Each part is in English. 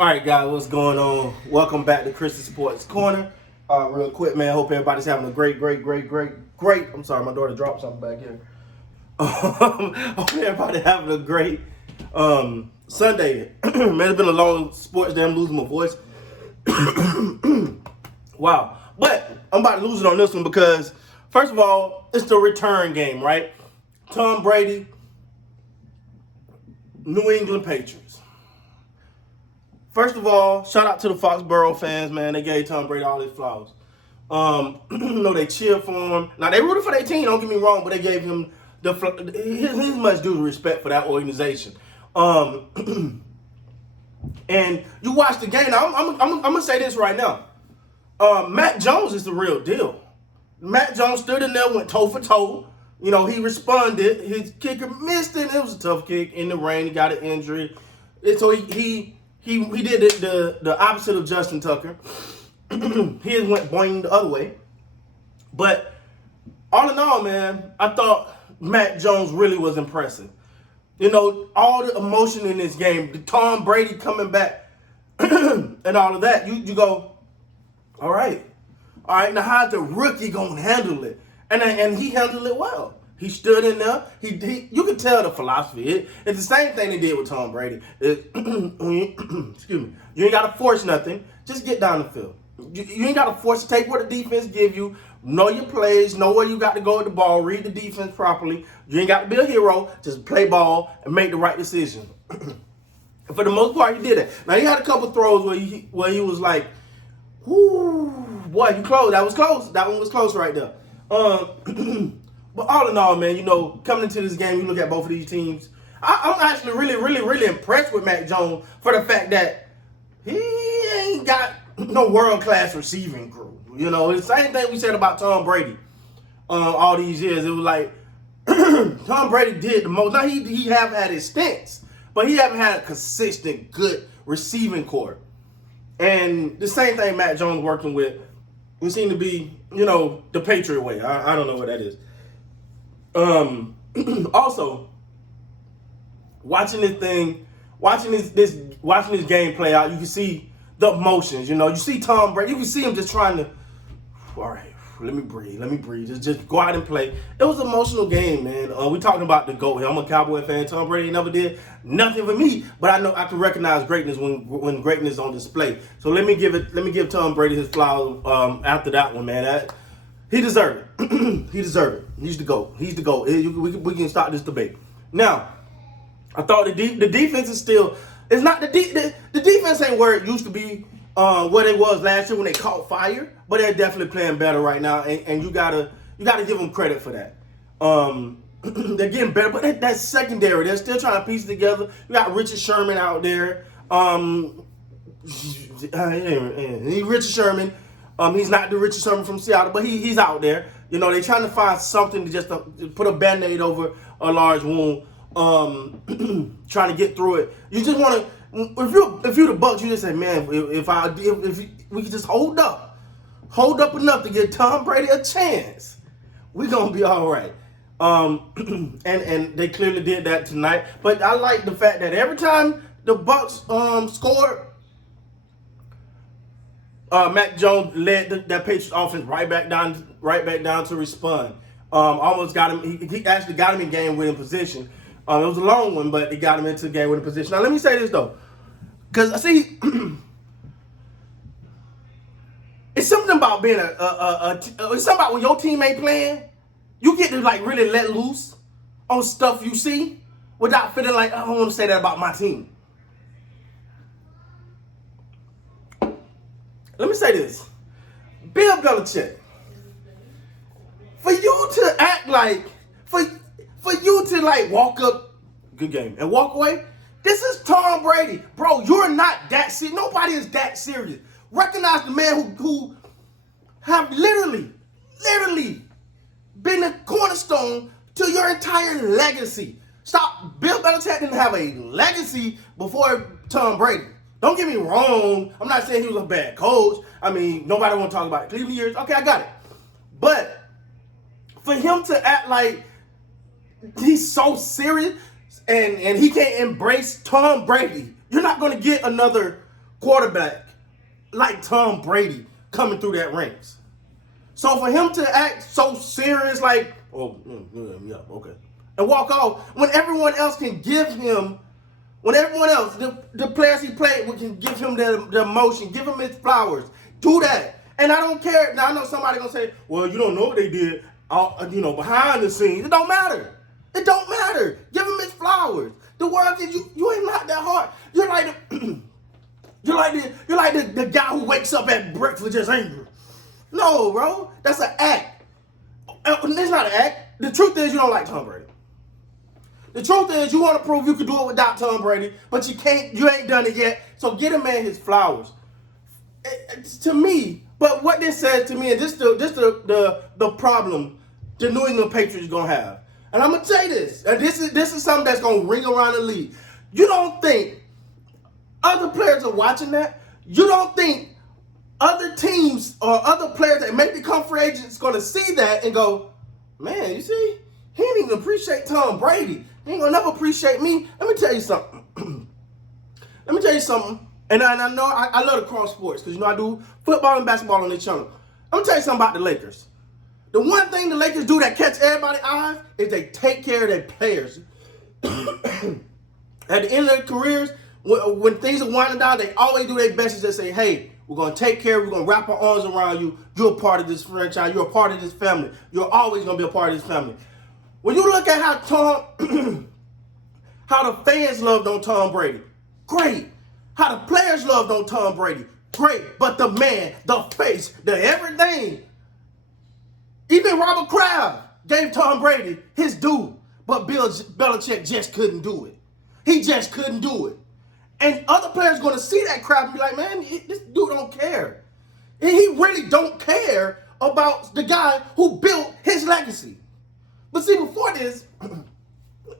All right, guys, what's going on? Welcome back to Christian Sports Corner. Real quick, man. Hope everybody's having a great. I'm sorry, my daughter dropped something back here. Hope everybody having a great Sunday. Man, it's been a long sports day. I'm losing my voice. Wow. But I'm about to lose it on this one because, first of all, it's the return game, right? Tom Brady, New England Patriots. First of all, shout out to the Foxborough fans, man. They gave Tom Brady all his flowers. They cheered for him. Now, they rooted for their team, don't get me wrong, but they gave him his much due respect for that organization. And you watch the game. Now, I'm going to say this right now. Mac Jones is the real deal. Mac Jones stood in there, went toe for toe. You know, he responded. His kicker missed it. It was a tough kick in the rain. He got an injury. And so he did the opposite of Justin Tucker. He went boing the other way. But all in all, man, I thought Mac Jones really was impressive. You know, all the emotion in this game, the Tom Brady coming back and all of that, you go, all right, now how's the rookie going to handle it? And he handled it well. He stood in there. You could tell the philosophy. It's the same thing they did with Tom Brady. Excuse me. You ain't got to force nothing. Just get down the field. You ain't got to force to take what the defense give you. Know your plays. Know where you got to go with the ball. Read the defense properly. You ain't got to be a hero. Just play ball and make the right decision. For the most part, he did it. Now, he had a couple throws where he was like, "Whoo, boy, you close. That was close. That one was close right there." But all in all, man, you know, coming into this game, you look at both of these teams. I'm actually really impressed with Mac Jones for the fact that he ain't got no world-class receiving crew. You know, the same thing we said about Tom Brady all these years. It was like Tom Brady did the most. Now, he have had his stints, but he haven't had a consistent, good receiving corps. And the same thing Mac Jones working with, we seem to be, you know, the Patriot way. I don't know what that is. Also, watching this game play out, you can see the emotions. You know, you see Tom Brady, you can see him just trying to, all right, let me breathe. Just go out and play. It was an emotional game, man. We talking about the GOAT here. I'm a Cowboy fan. Tom Brady never did nothing for me, but I know I can recognize greatness when greatness is on display. So let me give Tom Brady his flowers after that one, man. He deserved it. He deserved it. He's the GOAT. He's the GOAT. We can start this debate. Now, I thought the defense is still. It's not the defense ain't where it used to be. What it was last year when they caught fire, but they're definitely playing better right now, and you gotta give them credit for that. They're getting better, but that secondary, they're still trying to piece it together. You got Richard Sherman out there. Richard Sherman. He's not the Richard Sherman from Seattle, but he's out there. You know, they're trying to find something to just put a Band-Aid over a large wound. Trying to get through it. You just want to. If you're the Bucs, you just say, man, if we could just hold up enough to give Tom Brady a chance, we're gonna be all right. And they clearly did that tonight. But I like the fact that every time the Bucs scored, Mac Jones led that Patriots offense right back down to respond. Almost got him. He actually got him in game-winning position. It was a long one, but it got him into game-winning position. Now let me say this though, because I see it's something about being it's something about when your team ain't playing, you get to like really let loose on stuff you see without feeling like I don't want to say that about my team. Let me say this. Bill Belichick, for you to act like, for you to like walk up, good game, and walk away, this is Tom Brady. Bro, you're not that serious. Nobody is that serious. Recognize the man who have literally been the cornerstone to your entire legacy. Stop. Bill Belichick didn't have a legacy before Tom Brady. Don't get me wrong. I'm not saying he was a bad coach. I mean, nobody want to talk about Cleveland years. Okay, I got it. But for him to act like he's so serious and he can't embrace Tom Brady, you're not going to get another quarterback like Tom Brady coming through that ranks. So for him to act so serious, like, oh, yeah, okay, and walk off, when everyone else can give him, when everyone else, the players he played with can give him the emotion, give him his flowers, do that. And I don't care. Now, I know somebody going to say, well, you don't know what they did, behind the scenes. It don't matter. It don't matter. Give him his flowers. The world is, you ain't not that hard. You're like the guy who wakes up at breakfast just angry. No, bro. That's an act. It's not an act. The truth is you don't like Tom Brady. The truth is you want to prove you can do it without Tom Brady, but you can't. You ain't done it yet. So get a man his flowers. To me, but what this says to me, and this the problem the New England Patriots gonna have. And I'm gonna say this, and this is something that's gonna ring around the league. You don't think other players are watching that? You don't think other teams or other players that may become free agents gonna see that and go, man, you see, he ain't even appreciate Tom Brady. He ain't gonna never appreciate me. Let me tell you something. And I know I love to cross sports because, I do football and basketball on this channel. I'm going to tell you something about the Lakers. The one thing the Lakers do that catch everybody's eyes is they take care of their players. At the end of their careers, when things are winding down, they always do their best to just say, hey, we're going to take care of you. We're going to wrap our arms around you. You're a part of this franchise. You're a part of this family. You're always going to be a part of this family. When you look at how how the fans loved on Tom Brady, great. How the players loved on Tom Brady, great. But the man, the face, the everything, even Robert Kraft gave Tom Brady his due, but Belichick just couldn't do it. He just couldn't do it. And other players going to see that crap and be like, man, this dude don't care. And he really don't care about the guy who built his legacy. But see, before this,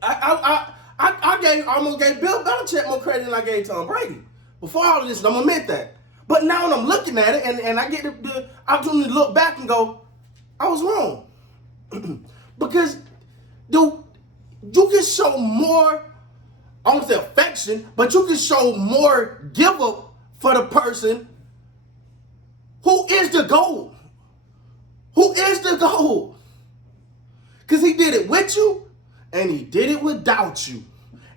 I almost gave Bill Belichick more credit than I gave Tom Brady. Before all of this, I'm going to admit that. But now when I'm looking at it and I get the opportunity to look back and go, I was wrong. Because you can show more, I won't say affection, but you can show more give up for the person who is the GOAT. Who is the GOAT? Because he did it with you and he did it without you.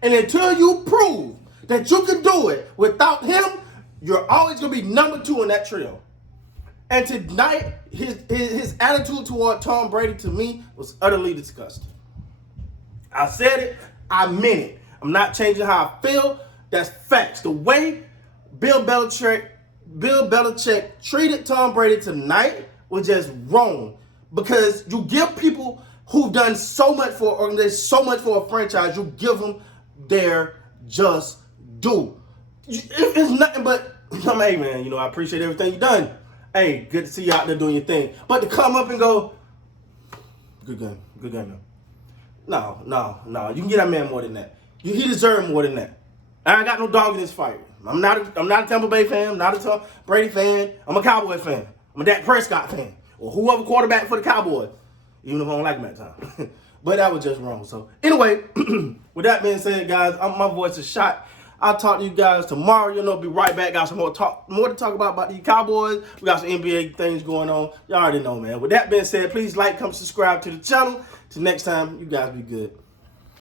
And until you prove that you can do it without him, you're always going to be number 2 in that trio. And tonight, his attitude toward Tom Brady to me was utterly disgusting. I said it, I meant it. I'm not changing how I feel. That's facts. The way Bill Belichick treated Tom Brady tonight was just wrong. Because you give people who've done so much for an organization, so much for a franchise, you give them their just due. It's nothing but, hey man, I appreciate everything you've done. Hey, good to see you out there doing your thing. But to come up and go, good game. No. You can get that man more than that. He deserves more than that. I ain't got no dog in this fight. I'm not a Tampa Bay fan. I'm not a Tom Brady fan. I'm a Cowboy fan. I'm a Dak Prescott fan. Or whoever quarterback for the Cowboys. Even if I don't like him at the time. But that was just wrong. So anyway, with that being said, guys, my voice is shot. I'll talk to you guys tomorrow. Be right back. Got some more to talk about the Cowboys. We got some NBA things going on. Y'all already know, man. With that being said, please like, comment, subscribe to the channel. Till next time, you guys be good.